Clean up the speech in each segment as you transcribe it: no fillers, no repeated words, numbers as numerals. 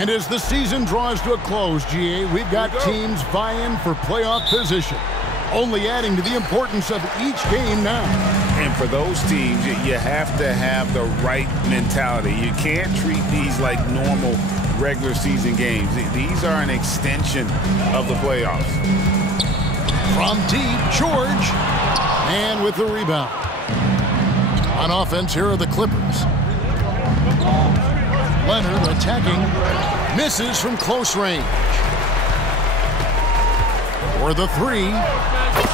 And as the season draws to a close, GA, we've got teams vying for playoff position, only adding to the importance of each game now. And for those teams, you have to have the right mentality. You can't treat these like normal regular season games. These are an extension of the playoffs. From deep, George. And with the rebound. On offense, here are the Clippers. Leonard attacking. Misses from close range. For the three.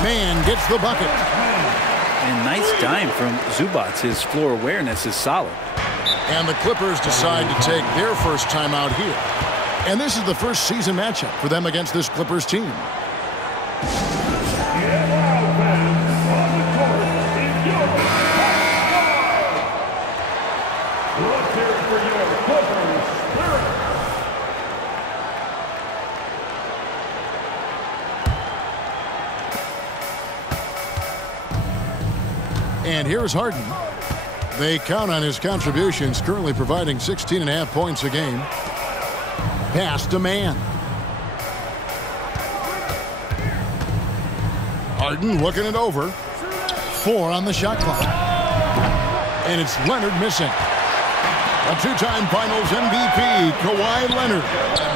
Man gets the bucket. And nice dime from Zubac. His floor awareness is solid. And the Clippers decide to take their first time out here. And this is the first season matchup for them against this Clippers team. And here's Harden. They count on his contributions, currently providing 16.5 points a game. Pass to Man. Harden looking it over. 4 on the shot clock. And it's Leonard missing. A two-time Finals MVP, Kawhi Leonard.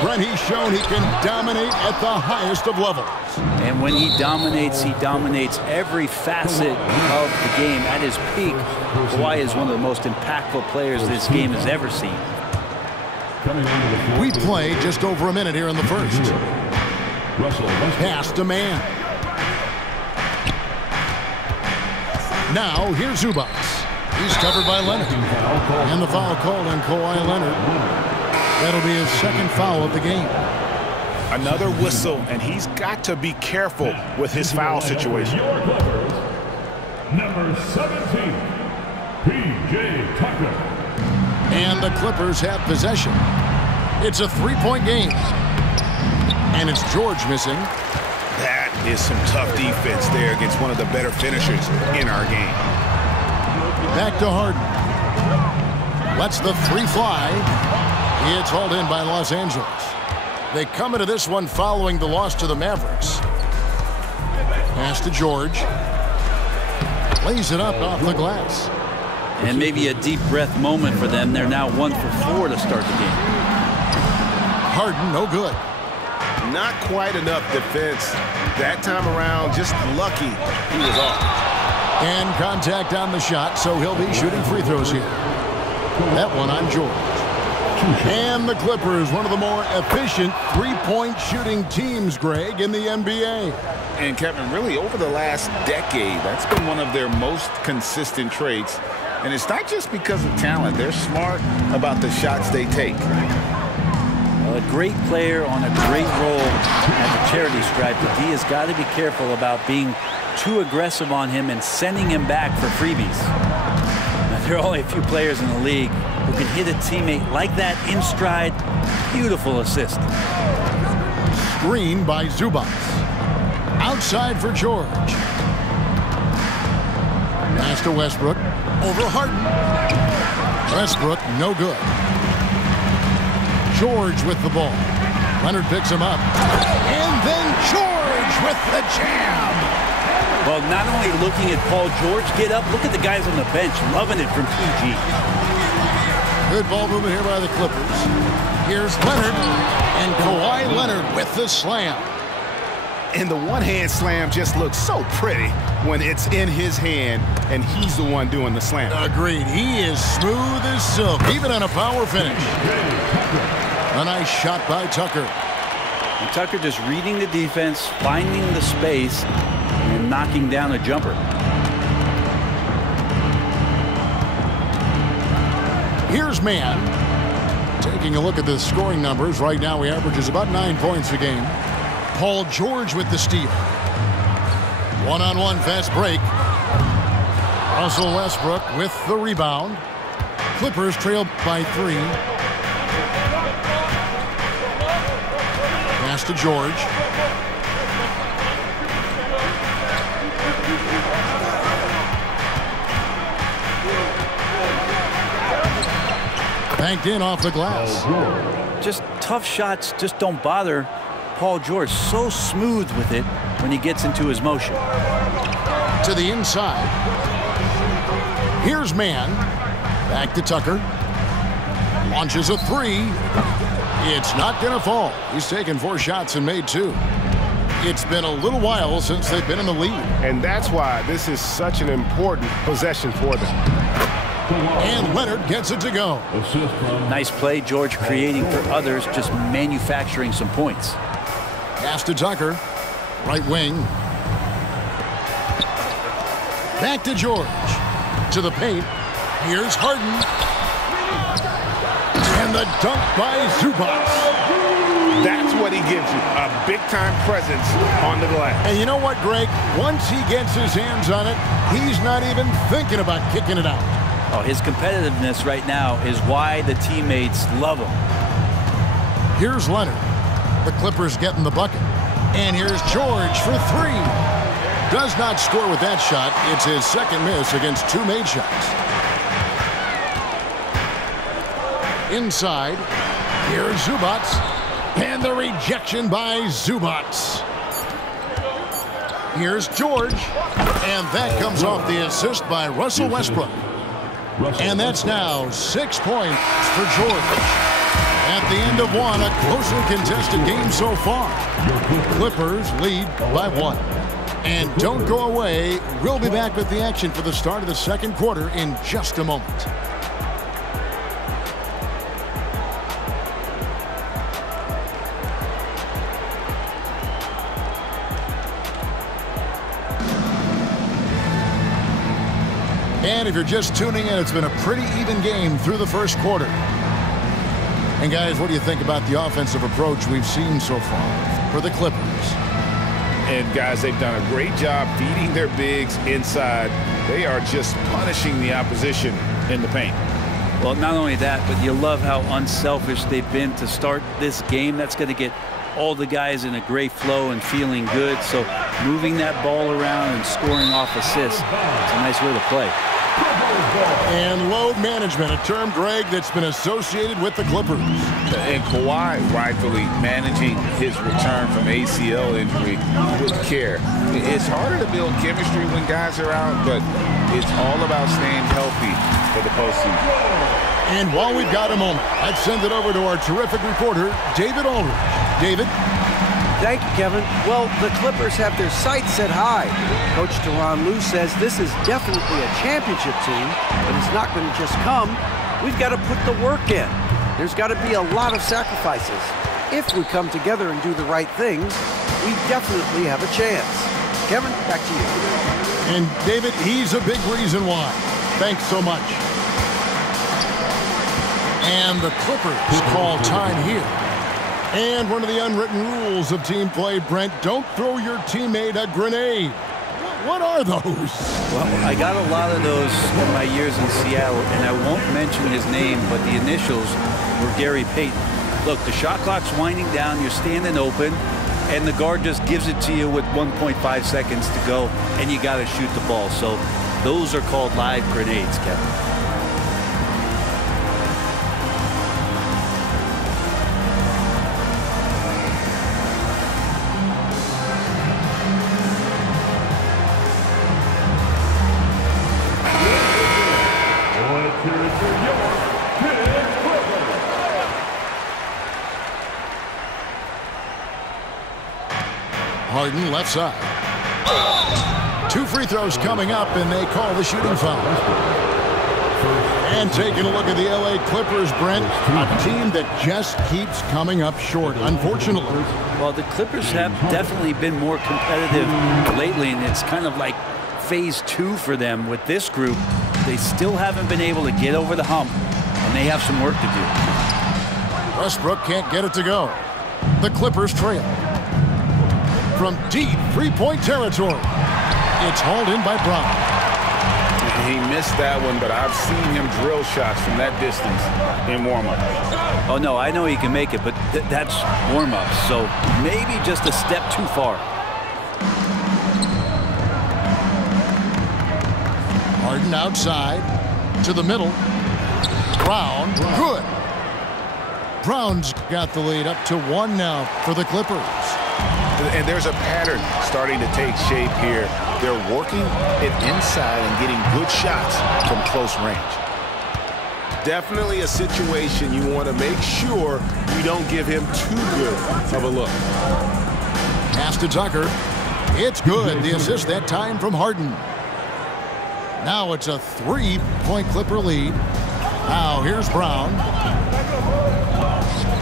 Brent, he's shown he can dominate at the highest of levels. And when he dominates every facet of the game. At his peak, Kawhi is one of the most impactful players this game has ever seen. We play just over a minute here in the first. Pass to Man. Now, here's Zubac. He's covered by Leonard. And the foul called on Kawhi Leonard. That'll be his second foul of the game. Another whistle, and he's got to be careful with his foul situation. Number 17, P.J. Tucker. And the Clippers have possession. It's a three-point game. And it's George missing. That is some tough defense there against one of the better finishers in our game. Back to Harden. Lets the three fly. It's hauled in by Los Angeles. They come into this one following the loss to the Mavericks. Pass to George. Lays it up off the glass. And maybe a deep breath moment for them. They're now 1 for 4 to start the game. Harden, no good. Not quite enough defense. That time around, just lucky he was off. And contact on the shot, so he'll be shooting free throws here. That one on George. And the Clippers, one of the more efficient three-point shooting teams, Greg, in the NBA. And Kevin, really over the last decade, that's been one of their most consistent traits. And it's not just because of talent. They're smart about the shots they take. A great player on a great role at the charity stripe. The D has got to be careful about being too aggressive on him and sending him back for freebies. Now, there are only a few players in the league who can hit a teammate like that in stride. Beautiful assist. Screen by Zubac. Outside for George. Pass to Westbrook. Over Harden. Westbrook, no good. George with the ball. Leonard picks him up. And then George with the jam. Well, not only looking at Paul George get up, look at the guys on the bench loving it from PG. Good ball movement here by the Clippers. Here's Leonard. And Kawhi Leonard with the slam. And the one-hand slam just looks so pretty when it's in his hand and he's the one doing the slam. Agreed. He is smooth as silk, even on a power finish. A nice shot by Tucker. And Tucker just reading the defense, finding the space, and knocking down a jumper. Here's Man. Taking a look at the scoring numbers. Right now, he averages about 9 points a game. Paul George with the steal. One-on-one fast break. Russell Westbrook with the rebound. Clippers trail by 3. Pass to George. Banked in off the glass. Just tough shots just don't bother Paul George. So smooth with it when he gets into his motion. To the inside. Here's Mann. Back to Tucker. Launches a three. It's not going to fall. He's taken 4 shots and made 2. It's been a little while since they've been in the lead. And that's why this is such an important possession for them. And Leonard gets it to go. Nice play, George, creating for others, just manufacturing some points. Pass to Tucker. Right wing. Back to George. To the paint. Here's Harden. And the dunk by Zubac. That's what he gives you, a big-time presence on the glass. And you know what, Greg? Once he gets his hands on it, he's not even thinking about kicking it out. Oh, his competitiveness right now is why the teammates love him. Here's Leonard. The Clippers getting the bucket. And here's George for 3. Does not score with that shot. It's his second miss against 2 made shots. Inside. Here's Zubac. And the rejection by Zubac. Here's George. And that comes off the assist by Russell Westbrook. And that's now 6 points for George. At the end of one, a closely contested game so far. Clippers lead by 1. And don't go away. We'll be back with the action for the start of the second quarter in just a moment. And if you're just tuning in, it's been a pretty even game through the first quarter. And guys, what do you think about the offensive approach we've seen so far for the Clippers? And guys, they've done a great job feeding their bigs inside. They are just punishing the opposition in the paint. Well, not only that, but you love how unselfish they've been to start this game. That's going to get all the guys in a great flow and feeling good. So moving that ball around and scoring off assists, it's a nice way to play. And load management, a term, Greg, that's been associated with the Clippers. And Kawhi rightfully managing his return from ACL injury with care. It's harder to build chemistry when guys are out, but it's all about staying healthy for the postseason. And while we've got a moment, I'd send it over to our terrific reporter, David Aldridge. David? Thank you, Kevin. Well, the Clippers have their sights set high. Coach Tyronn Lue says this is definitely a championship team, but it's not going to just come. We've got to put the work in. There's got to be a lot of sacrifices. If we come together and do the right things, we definitely have a chance. Kevin, back to you. And David, he's a big reason why. Thanks so much. And the Clippers call time here. And one of the unwritten rules of team play, Brent, don't throw your teammate a grenade. What are those? Well, I got a lot of those in my years in Seattle, and I won't mention his name, but the initials were Gary Payton. Look, the shot clock's winding down, you're standing open, and the guard just gives it to you with 1.5 seconds to go, and you got to shoot the ball. So those are called live grenades, Kevin. Harden left side. 2 free throws coming up, and they call the shooting foul. And taking a look at the LA Clippers, Brent, a team that just keeps coming up short, unfortunately. Well, the Clippers have definitely been more competitive lately, and it's kind of like phase 2 for them with this group. They still haven't been able to get over the hump, and they have some work to do. Westbrook can't get it to go. The Clippers trail. From deep three-point territory, it's hauled in by Brown. He missed that one, but I've seen him drill shots from that distance in warm-up. Oh, no, I know he can make it, but that's warm-up, so maybe just a step too far. Harden outside to the middle. Brown, good. Brown's got the lead up to 1 now for the Clippers. And there's a pattern starting to take shape here. They're working it inside and getting good shots from close range. Definitely a situation you want to make sure you don't give him too good of a look. Pass to Tucker. It's good. The assist that time from Harden. Now it's a 3-point Clipper lead. Now here's Brown.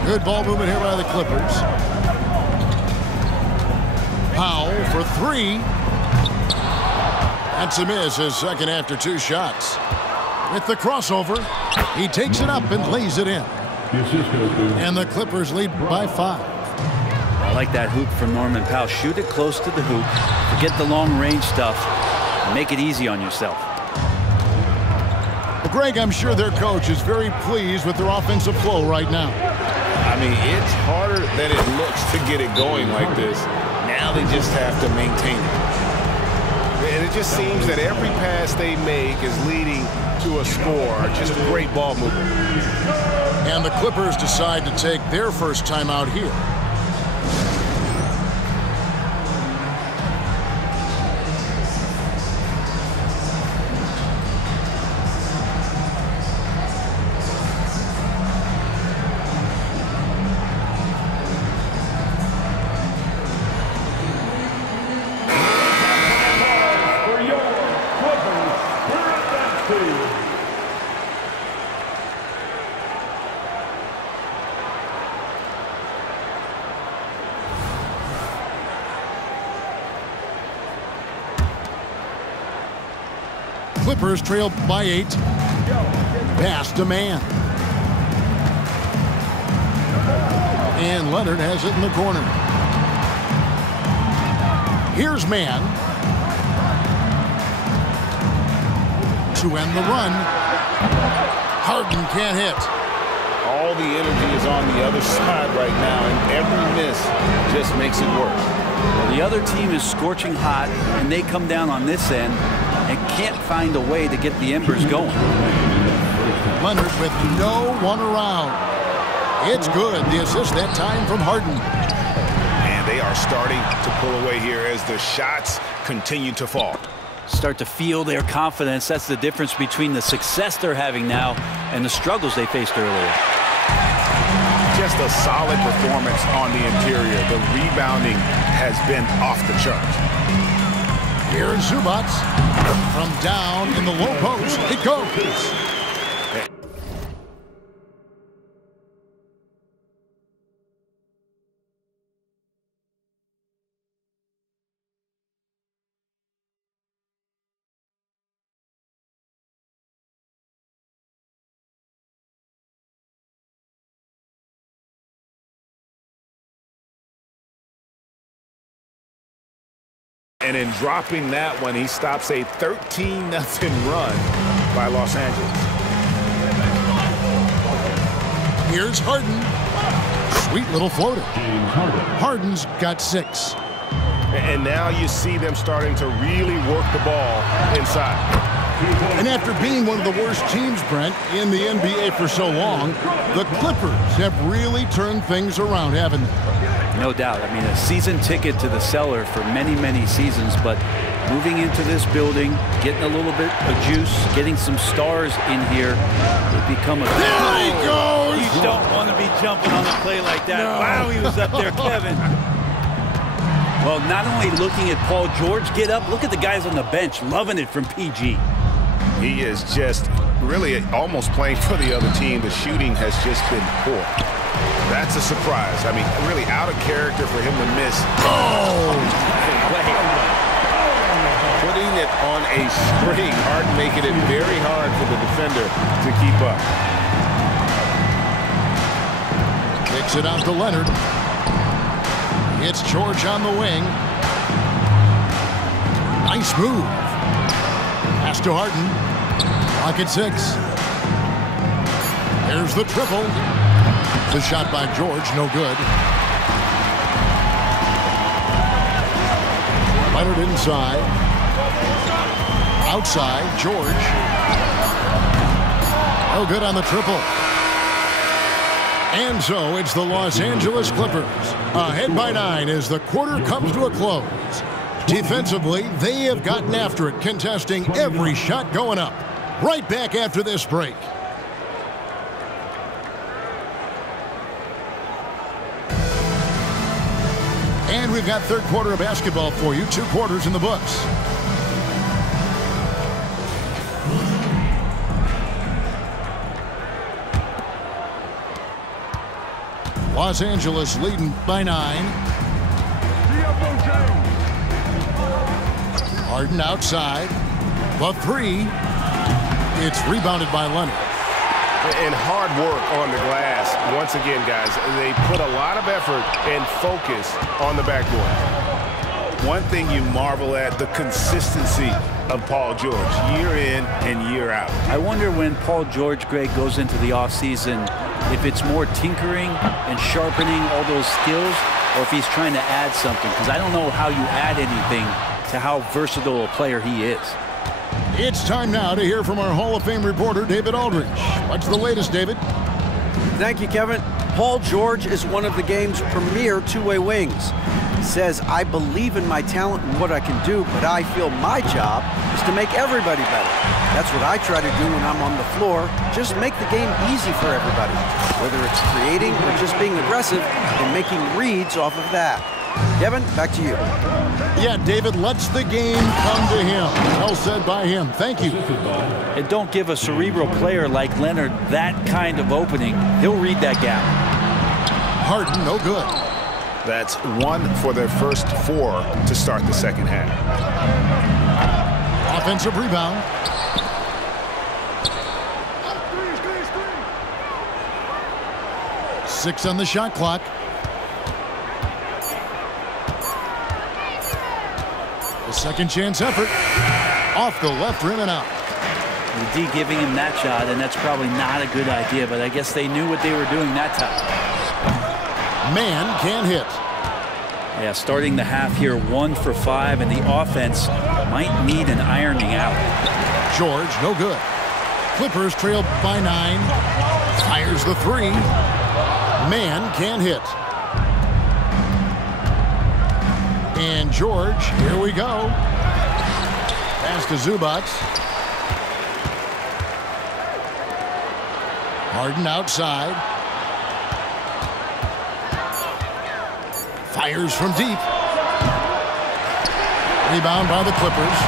Good ball movement here by the Clippers. Powell for 3. That's a miss, his second after 2 shots. With the crossover, he takes it up and lays it in. And the Clippers lead by 5. I like that hoop from Norman Powell. Shoot it close to the hoop. Forget the long range stuff. Make it easy on yourself. Well, Greg, I'm sure their coach is very pleased with their offensive flow right now. I mean, it's harder than it looks to get it going like this. Now they just have to maintain it. And it just seems that every pass they make is leading to a score. Just great ball movement. And the Clippers decide to take their first time out here. Clippers trail by 8. Pass to Man. And Leonard has it in the corner. Here's Man. To end the run. Harden can't hit. All the energy is on the other side right now, and every miss just makes it work. Well, the other team is scorching hot, and they come down on this end and can't find a way to get the embers going. Leonard with no one around. It's good. The assist that time from Harden. And they are starting to pull away here as the shots continue to fall. Start to feel their confidence. That's the difference between the success they're having now and the struggles they faced earlier. Just a solid performance on the interior. The rebounding has been off the charts. Here's Zubats. From down in the low post, it goes. And in dropping that one, he stops a 13-0 run by Los Angeles. Here's Harden. Sweet little floater. Harden's got 6. And now you see them starting to really work the ball inside. And after being one of the worst teams, Brent, in the NBA for so long, the Clippers have really turned things around, haven't they? No doubt. I mean, a season ticket to the cellar for many, many seasons, but moving into this building, getting a little bit of juice, getting some stars in here, it become a... There he goes! You don't want to be jumping on a play like that. No. Wow, he was up there, Kevin. Well, not only looking at Paul George get up, look at the guys on the bench loving it from PG. He is just really almost playing for the other team. The shooting has just been poor. That's a surprise. I mean, really out of character for him to miss. Oh! Putting it on a string. Harden making it very hard for the defender to keep up. Kicks it out to Leonard. It's George on the wing. Nice move. Pass to Harden. Clock at 6. There's the triple. The shot by George, no good. Leonard inside. Outside, George. No good on the triple. And so it's the Los Angeles Clippers ahead by 9 as the quarter comes to a close. Defensively, they have gotten after it, contesting every shot going up. Right back after this break. And we've got third quarter of basketball for you. 2 quarters in the books. Los Angeles leading by 9. Harden outside. The 3. It's rebounded by Leonard. And hard work on the glass. Once again, guys, they put a lot of effort and focus on the backboard. One thing you marvel at, the consistency of Paul George, year in and year out. I wonder when Paul George, Greg, goes into the offseason, if it's more tinkering and sharpening all those skills, or if he's trying to add something, because I don't know how you add anything to how versatile a player he is. It's time now to hear from our Hall of Fame reporter, David Aldridge. What's the latest, David? Thank you, Kevin. Paul George is one of the game's premier two-way wings. He says, I believe in my talent and what I can do, but I feel my job is to make everybody better. That's what I try to do when I'm on the floor. Just make the game easy for everybody, whether it's creating or just being aggressive and making reads off of that. Kevin, back to you. Yeah, David lets the game come to him. Well said by him. Thank you. And don't give a cerebral player like Leonard that kind of opening. He'll read that gap. Harden, no good. That's 1 for their first 4 to start the second half. Offensive rebound. Six on the shot clock. The second chance effort. Off the left rim and out. The D giving him that shot, and that's probably not a good idea, but I guess they knew what they were doing that time. Man can't hit. Yeah, starting the half here 1 for 5, and the offense might need an ironing out. George, no good. Clippers trail by 9. Fires the 3. Man can't hit. And George, here we go. Pass to Zubac. Harden outside. Fires from deep. Rebound by the Clippers.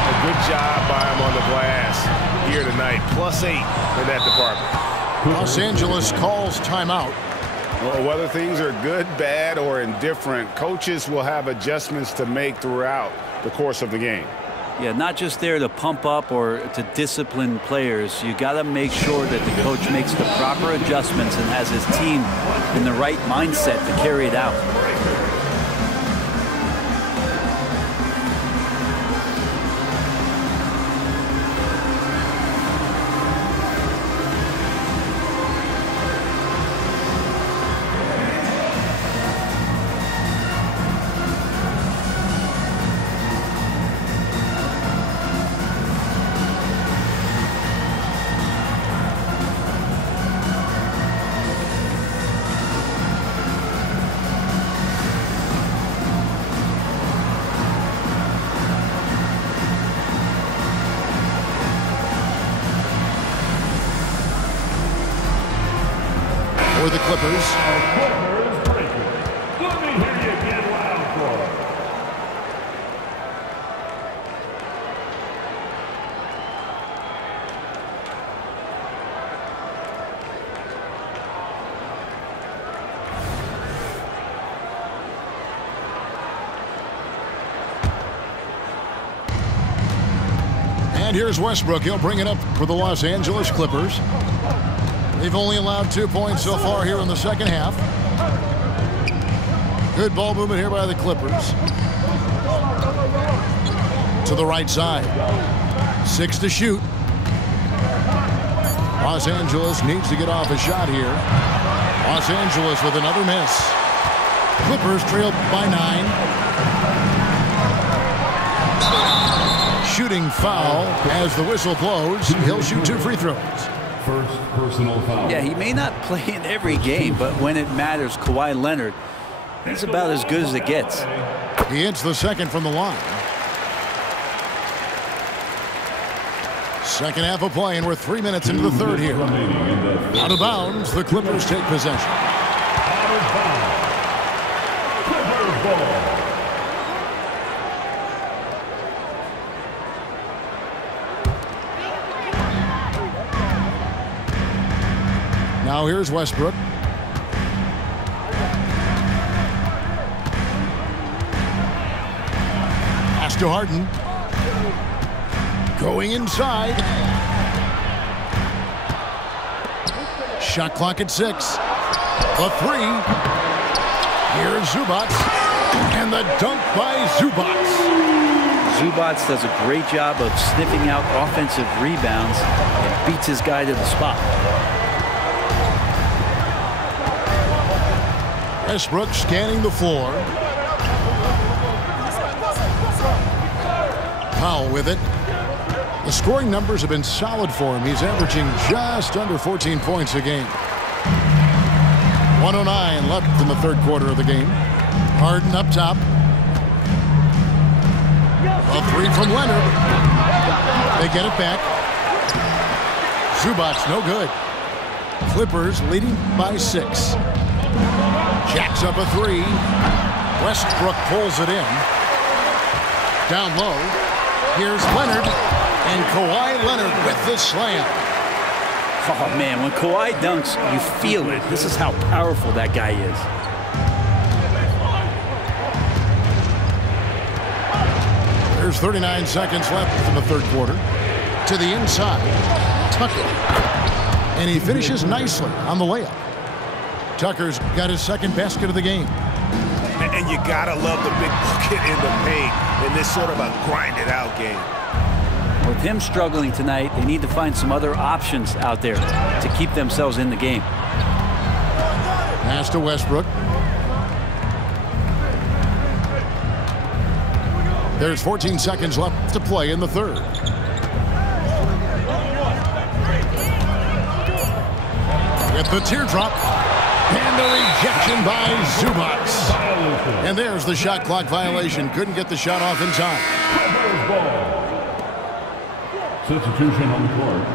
A good job by him on the glass here tonight. +8 in that department. Los Angeles calls timeout. Well, whether things are good, bad, or indifferent, coaches will have adjustments to make throughout the course of the game. Yeah, not just there to pump up or to discipline players. You got to make sure that the coach makes the proper adjustments and has his team in the right mindset to carry it out. For the Clippers. Let me hear you get loud for it. And here's Westbrook. He'll bring it up for the Los Angeles Clippers. They've only allowed 2 points so far here in the second half. Good ball movement here by the Clippers. To the right side. 6 to shoot. Los Angeles needs to get off a shot here. Los Angeles with another miss. Clippers trail by 9. Shooting foul as the whistle blows. He'll shoot 2 free throws. First personal foul. Yeah, he may not play in every game, but when it matters, Kawhi Leonard, he's about as good as it gets. He hits the second from the line. Second half of play, and we're 3 minutes into the third here. Out of bounds, the Clippers take possession. Out of bounds. Clippers ball. Now here's Westbrook. Pass to Harden. Going inside. Shot clock at 6. The three. Here's Zubac. And the dunk by Zubac. Zubac does a great job of sniffing out offensive rebounds and beats his guy to the spot. Westbrook scanning the floor. Powell with it. The scoring numbers have been solid for him. He's averaging just under 14 points a game. 109 left in the third quarter of the game. Harden up top. A three from Leonard. They get it back. Zubac no good. Clippers leading by 6. Jacks up a three. Westbrook pulls it in. Down low. Here's Leonard. And Kawhi Leonard with the slam. Oh, man, when Kawhi dunks, you feel it. This is how powerful that guy is. There's 39 seconds left in the third quarter. To the inside. Tucker. And he finishes nicely on the layup. Tucker's got his second basket of the game. And you gotta love the big bucket in the paint in this sort of a grinded-out game. With him struggling tonight, they need to find some other options out there to keep themselves in the game. Pass to Westbrook. There's 14 seconds left to play in the third. With the teardrop. And the rejection by Zubac. And there's the shot clock violation. Couldn't get the shot off in time. Substitution on the court.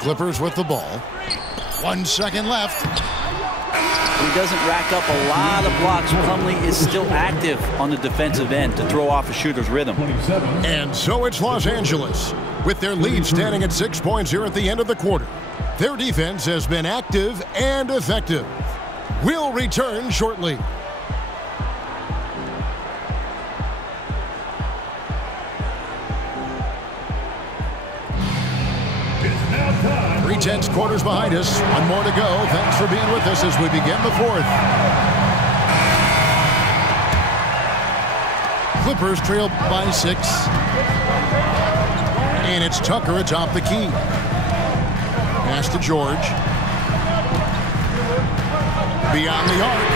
Clippers with the ball. 1 second left. He doesn't rack up a lot of blocks. Plumlee is still active on the defensive end to throw off a shooter's rhythm. And so it's Los Angeles, with their lead standing at 6 points here at the end of the quarter. Their defense has been active and effective. We'll return shortly. Three-tenths quarters behind us. One more to go. Thanks for being with us as we begin the fourth. Clippers trail by 6. And it's Tucker atop the key. Pass to George. Beyond the arc.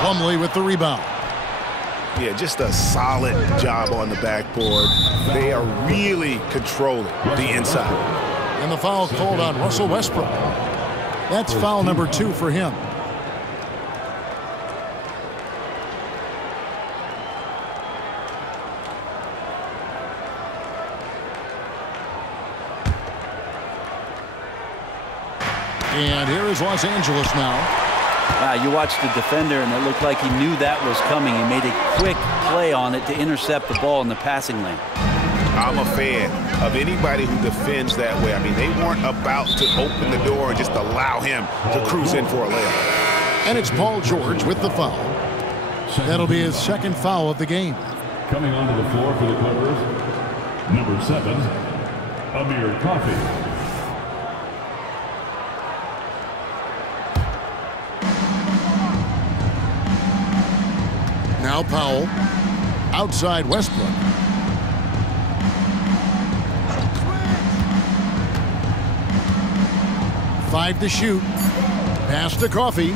Plumlee with the rebound. Yeah, just a solid job on the backboard. They are really controlling the inside. And the foul called on Russell Westbrook. That's foul number 2 for him. And here is Los Angeles now. You watched the defender, and it looked like he knew that was coming. He made a quick play on it to intercept the ball in the passing lane. I'm a fan of anybody who defends that way. I mean, they weren't about to open the door and just allow him to cruise in for a layup. And it's Paul George with the foul. That'll be his second foul of the game. Coming onto the floor for the Clippers, number 7, Amir Coffey. Now Powell, outside Westbrook. Five to shoot. Pass to Coffey.